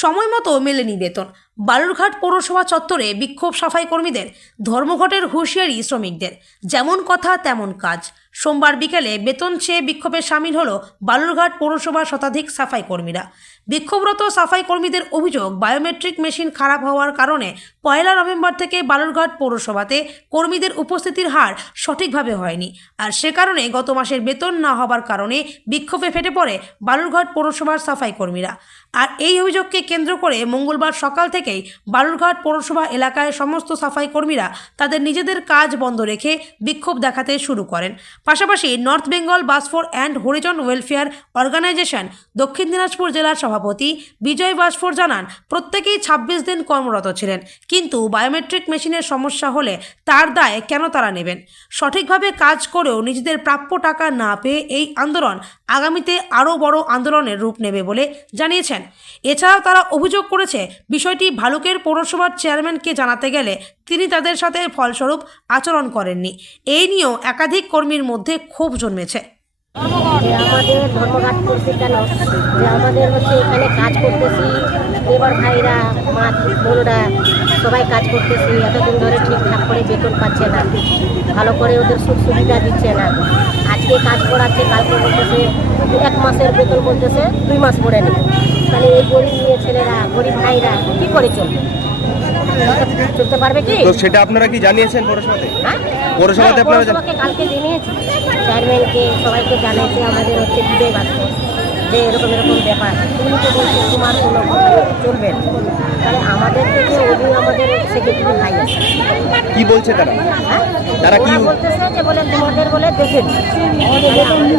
সময় মতো মেলেনি বেতন। বালুরঘাট পৌরসভা চত্বরে বিক্ষোভ সাফাই কর্মীদের ধর্মঘটের হুঁশিয়ারি শ্রমিকদের। যেমন কথা, তেমন কাজ। সোমবার বিকেলে বেতন চেয়ে বিক্ষোভে সামিল হলো বালুরঘাট পৌরসভার শতাধিক সাফাই কর্মীরা। বিক্ষোভরত সাফাই কর্মীদের অভিযোগ, বায়োমেট্রিক মেশিন খারাপ হওয়ার কারণে পয়লা নভেম্বর থেকে বালুরঘাট পৌরসভাতে কর্মীদের উপস্থিতির হার সঠিকভাবে হয়নি। আর সে কারণে গত মাসের বেতন না হবার কারণে বিক্ষোভে ফেটে পড়ে বালুরঘাট পৌরসভার সাফাই কর্মীরা। আর এই অভিযোগকে কেন্দ্র করে মঙ্গলবার সকাল থেকেই বালুরঘাট পৌরসভা এলাকায় সমস্ত সাফাই কর্মীরা তাদের নিজেদের কাজ বন্ধ রেখে বিক্ষোভ দেখাতে শুরু করেন। পাশাপাশি north Bengal Basfor and Harijan welfare organisation, দক্ষিণ দিনাজপুর জেলার সভাপতি বিজয় বাসফোর জানান, প্রত্যেকেই ছাব্বিশ দিন কর্মরত ছিলেন, কিন্তু বায়োমেট্রিক মেশিনের সমস্যা হলে তার দায় কেন তারা নেবেন? সঠিকভাবে কাজ করেও নিজেদের প্রাপ্য টাকা না পেয়ে এই আন্দোলন আগামীতে আরও বড় আন্দোলনের রূপ নেবে বলে জানিয়েছেন। এছাড়াও তারা অভিযোগ করেছে, বিষয়টি ভালুকের পৌরসভার চেয়ারম্যানকে জানাতে গেলে তিনি তাদের সাথে ফলস্বরূপ আচরণ করেননি। এই নিয়েও একাধিক কর্মীর মধ্যে ক্ষোভ জন্মেছে। আমাদের ধর্মঘাট করছে আমাদের হচ্ছে এখানে কাজ করতেছি লেবার ভাইরা, মা, বোনরা সবাই কাজ করতেছি, এতদিন ধরে ঠিকঠাক করে বেতন পাচ্ছে না, ভালো করে ওদের সুখ সুবিধা দিচ্ছে না। আজকে কাজ করাচ্ছে, কালকে বলতেছে, এক মাসের বেতন বলতেছে, দুই মাস পরে নেবে। তাহলে এই গরিব নিয়ে ছেলেরা গরিব ভাইরা কি করে চলবে? চলতে পারবে কি? তো সেটা আপনারা কি জানিয়েছেন পৌরসভাতে? হ্যাঁ? পৌরসভাতে হ্যাঁ, আপনারা কালকে জানিয়েছি। চেয়ারম্যানকে সবাইকে জানিয়েছি আমাদের হচ্ছে বিজয় বাস্ত যে এরকম এরকম ব্যাপার তুমি তো বলছো তোমার কোনো চলবে না। তাহলে আমাদের থেকে ওই আমাদের সেক্রেটারি ভাই আছে। কি বলছে তারা? হ্যাঁ? তারা কি বলতেছে যে বলে তোমাদের বলে দেখে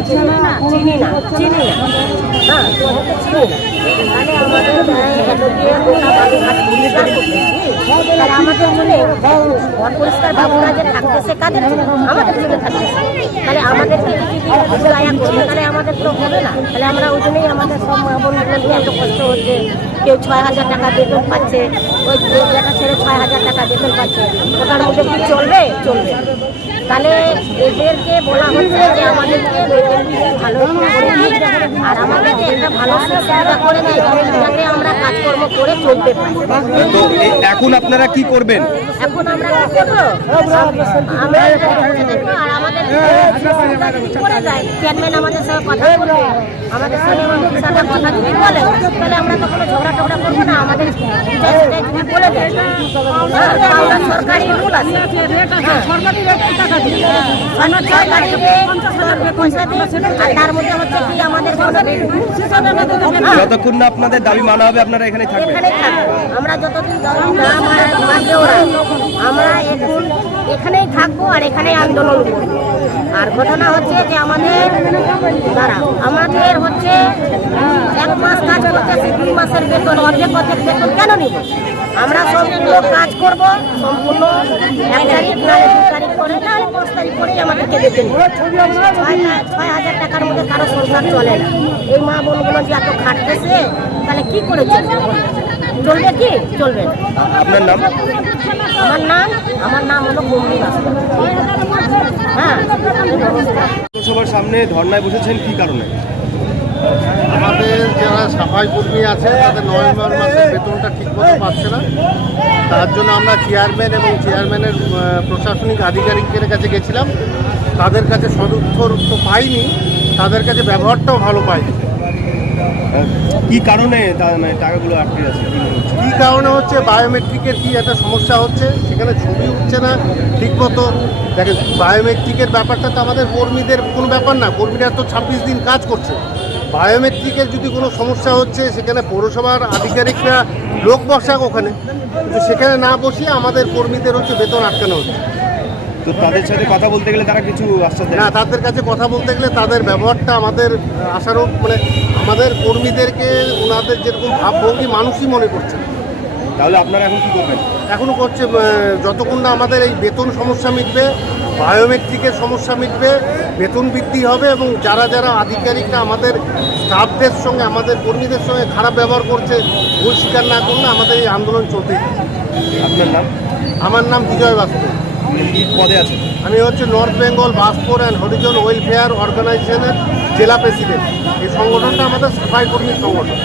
চিনি না চিনি না চিনি না। হ্যাঁ তোমাদেরকে চিনি না। তাহলে আমাদের তাহলে আমাদের তো হবে না। তাহলে আমরা ওই জন্যই আমাদের কষ্ট হচ্ছে। কেউ ছয় হাজার টাকা বেতন পাচ্ছে, ওই একটা ছেলে ছয় হাজার টাকা বেতন পাচ্ছে। ওটার মধ্যে কি চলবে? চলবে। তাহলে এদেরকে বলা হচ্ছে যে আমাদেরকে ভালো আর আমাদেরকে একটা ভালো সুবিধা করে দেয় যাতে আমরা কাজকর্ম করে চলতে পারি। তো এখন আপনারা কি করবেন? এখন আমরা কি করব? আমরা আর আমাদের করে চেয়ারম্যান আমাদের সঙ্গে কথা বলবে। আমাদের সঙ্গে সাথে কথা যদি বলে তাহলে আমরা ঝগড়া টগড়া করব না। আমাদের যদি বলে দেয়। হ্যাঁ, আমরা সরকারি রুল আছে। হ্যাঁ। যতক্ষণ না আপনাদের দাবি মানা হবে, আপনারা এখানে থাকবেন। আমরা যতদিন এখানেই থাকব আর এখানেই আন্দোলন করব। আর ঘটনা হচ্ছে যে আমাদের দাঁড়াও আমাদের হচ্ছে এক মাস কাজ করতেছি দুই মাসের বেতন, অর্ধেক অর্ধেক বেতন কেন নিব? আমরা সম্পূর্ণ কাজ করব সম্পূর্ণ এক তারিখ নাহলে দু তারিখ করে নাহলে পাঁচ তারিখ করেই আমাদেরকে দিবে। ছয় হাজার টাকার মধ্যে কারও সংসার চলে না। এই মা বোনগুলো যে এত খাটতেছে তাহলে কি করে চলবে চলবে কি? চলবে না। আপনার নাম? আমার নাম আমার নাম হলো গম্ভীর হ্যাঁ। পৌরসভার সামনে ধর্নায় বসেছেন কি কারণে? আমাদের যারা সাফাই কর্মী আছে তাদের নভেম্বর মাসের বেতনটা ঠিকমতো পাচ্ছে না। তার জন্য আমরা চেয়ারম্যান এবং চেয়ারম্যানের প্রশাসনিক আধিকারিকদের কাছে গেছিলাম। তাদের কাছে সদুত্তর তো পাইনি তাদের কাছে ব্যবহারটাও ভালো পাইনি। কি কারণে মানে টাকাগুলো আটকে আছে কি কী কারণে হচ্ছে? বায়োমেট্রিকের কি একটা সমস্যা হচ্ছে? সেখানে ছবি উঠছে না ঠিকমতো। দেখেন বায়োমেট্রিকের ব্যাপারটা তো আমাদের কর্মীদের কোনো ব্যাপার না। কর্মীরা তো ছাব্বিশ দিন কাজ করছে। বায়োমেট্রিকের যদি কোনো সমস্যা হচ্ছে সেখানে পৌরসভার আধিকারিকরা লোক বসাক ওখানে। কিন্তু সেখানে না বসিয়ে আমাদের কর্মীদের হচ্ছে বেতন আটকানো হচ্ছে। তো তাদের সাথে কথা বলতে গেলে তারা কিছু আশ্বাস না তাদের কাছে কথা বলতে গেলে তাদের ব্যবহারটা আমাদের আশারও মানে আমাদের কর্মীদেরকে ওনাদের যেরকম ভাবভঙ্গি মানুষই মনে করছে। তাহলে আপনারা এখন কী করবেন? এখনও করছে যতক্ষণ না আমাদের এই বেতন সমস্যা মিটবে বায়োমেট্রিকের সমস্যা মিটবে বেতন বৃদ্ধি হবে এবং যারা যারা আধিকারিকরা আমাদের স্টাফদের সঙ্গে আমাদের কর্মীদের সঙ্গে খারাপ ব্যবহার করছে ভুল স্বীকার না করলে আমাদের এই আন্দোলন থাকবে। আপনার নাম? আমার নাম বিজয় বাস্ত। কি পদে আছেন? আমি হচ্ছে north Bengal Baspur and Harijan welfare অর্গানাইজেশনের জেলা প্রেসিডেন্ট। এই সংগঠনটা আমাদের সাফাই কর্মীর সংগঠন।